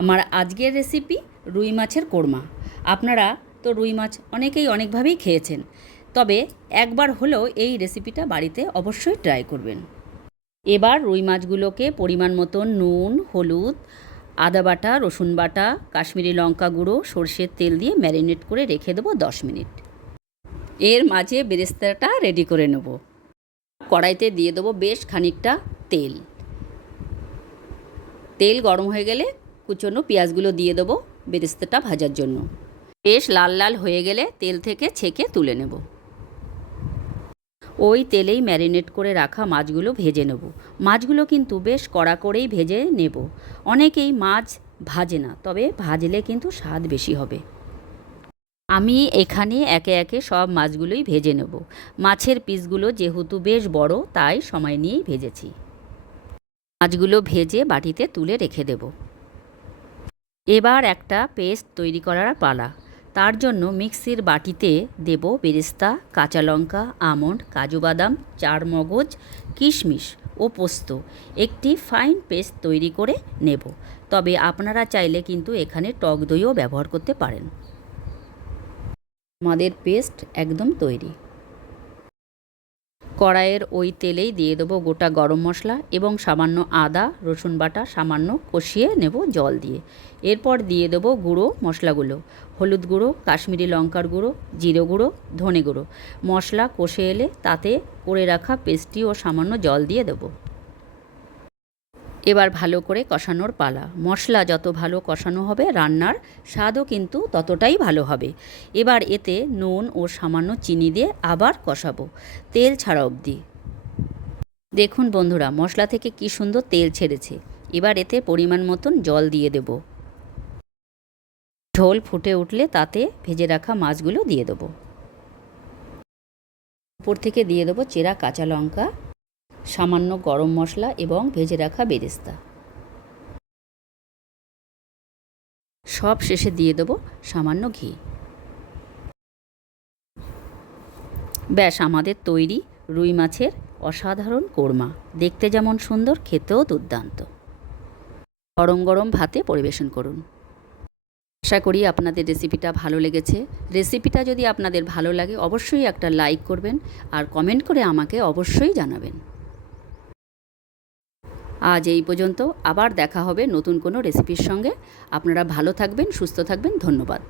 আমার আজকের রেসিপি রুই মাছের কোরমা। আপনারা তো রুই মাছ অনেকেই অনেকভাবেই খেয়েছেন, তবে একবার হলেও এই রেসিপিটা বাড়িতে অবশ্যই ট্রাই করবেন। এবার রুই মাছগুলোকে পরিমাণ মতন নুন, হলুদ, আদা বাটা, রসুন বাটা, কাশ্মীরি লঙ্কা গুঁড়ো, সরষের তেল দিয়ে ম্যারিনেট করে রেখে দেবো 10 মিনিট। এর মাঝে বেরেস্তাটা রেডি করে নেব। কড়াইতে দিয়ে দেবো বেশ খানিকটা তেল। তেল গরম হয়ে গেলে কুচনো পেঁয়াজগুলো দিয়ে দেবো বেরেস্তাটা ভাজার জন্য। বেশ লাল লাল হয়ে গেলে তেল থেকে ছেঁকে তুলে নেব। ওই তেলেই ম্যারিনেট করে রাখা মাছগুলো ভেজে নেব। মাছগুলো কিন্তু বেশ কড়া করেই ভেজে নেব। অনেকেই মাছ ভাজে না, তবে ভাজলে কিন্তু স্বাদ বেশি হবে। আমি এখানে একে একে সব মাছগুলোই ভেজে নেব। মাছের পিসগুলো যেহেতু বেশ বড়, তাই সময় নিয়েই ভেজেছি। মাছগুলো ভেজে বাটিতে তুলে রেখে দেব। এবার একটা পেস্ট তৈরি করার পালা। তার জন্য মিক্সির বাটিতে দেব বেরেস্তা, কাঁচা লঙ্কা, আমন্ড, কাজু বাদাম, চারমগজ, কিশমিশ ও পোস্ত। একটি ফাইন পেস্ট তৈরি করে নেব। তবে আপনারা চাইলে কিন্তু এখানে টক দইও ব্যবহার করতে পারেন। আমাদের পেস্ট একদম তৈরি। কড়াইয়ের ওই তেলেই দিয়ে দেবো গোটা গরম মশলা এবং সামান্য আদা রসুন বাটা সামান্য কষিয়ে নেব জল দিয়ে। এরপর দিয়ে দেবো গুঁড়ো মশলাগুলো, হলুদ গুঁড়ো, কাশ্মীরি লঙ্কার গুঁড়ো, জিরে গুঁড়ো, ধনে গুঁড়ো। মশলা কষে এলে তাতে করে রাখা পেস্টটি ও সামান্য জল দিয়ে দেবো। এবার ভালো করে কষানোর পালা। মশলা যত ভালো কষানো হবে রান্নার স্বাদও কিন্তু ততটাই ভালো হবে। এবার এতে নুন ও সামান্য চিনি দিয়ে আবার কষাবো তেল ছাড়া অবধি। দেখুন বন্ধুরা, মশলা থেকে কি সুন্দর তেল ছেড়েছে। এবার এতে পরিমাণ মতন জল দিয়ে দেব। ঝোল ফুটে উঠলে তাতে ভেজে রাখা মাছগুলো দিয়ে দেবো। উপর থেকে দিয়ে দেবো চেরা কাঁচা লঙ্কা, সামান্য গরম মশলা এবং ভেজে রাখা বেরেস্তা। সব শেষে দিয়ে দেবো সামান্য ঘি। ব্যাস, আমাদের তৈরি রুই মাছের অসাধারণ কোরমা। দেখতে যেমন সুন্দর, খেতেও দুর্দান্ত। গরম গরম ভাতে পরিবেশন করুন। আশা করি আপনাদের রেসিপিটা ভালো লেগেছে। রেসিপিটা যদি আপনাদের ভালো লাগে অবশ্যই একটা লাইক করবেন আর কমেন্ট করে আমাকে অবশ্যই জানাবেন। আজ এই পর্যন্ত। আবার দেখা হবে নতুন কোনো রেসিপির সঙ্গে। আপনারা ভালো থাকবেন, সুস্থ থাকবেন। ধন্যবাদ।